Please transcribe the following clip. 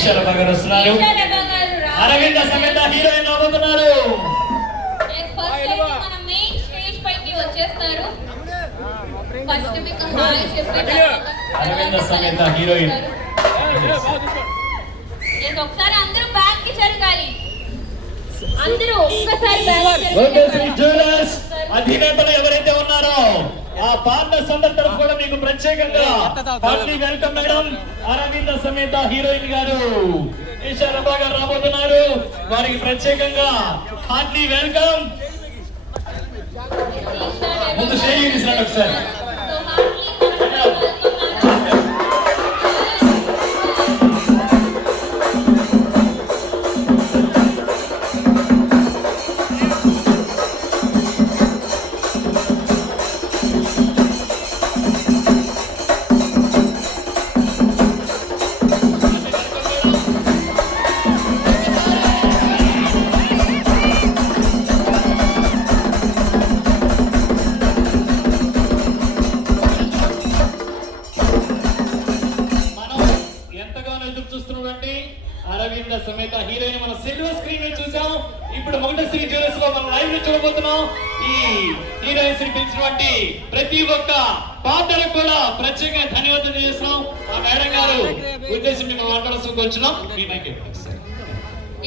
ఈశ్వరమ్మ గారు వస్తున్నారు. అరవింద సమేత హీరోయిన్ రాబోతున్నారు. మన మెయిన్ స్టేజ్ పైకి వచ్చేస్తారు. ఫస్ట్ మీకు హాయ్ చెప్పండి. అరవింద సమేత హీరోయిన్. ఒకసారి అందరూ బ్యాక్ కి జరగాలి. అందరూ ఒక్కసారి బ్యాక్ అధినేతలు ఎవరైతే ఉన్నారో ఆ పార్ట్నర్స్ అందరి తరఫు కూడా మీకు ప్రత్యేకంగా Hartley welcome madam. Aravinda Sametha heroine గారు ఈశ్వరమ్మ గారు రాబోతున్నారు. వారికి ప్రత్యేకంగా హార్ట్లీ వెల్కమ్. ముందు స్టేజ్ తీసుకురండి ఒకసారి. అరవింద సమేత హీరోయిన్ మన సిల్వర్ స్క్రీన్ మీద చూసాం. ఇప్పుడు మొగటశ్రీ జ్యువెలర్స్ లో మనం లైవ్ లో చూడబోతున్నాం. ఈ హీరోయిన్స్ ని పిలిచినటువంటి ప్రతి ఒక్క పాత్రకు కూడా ప్రత్యేకంగా ధన్యవాదాలు చేస్తున్నాం. ఆ మేడం గారు ఉద్దేశం మేము మాట్లాడాల్సి వచ్చినాం.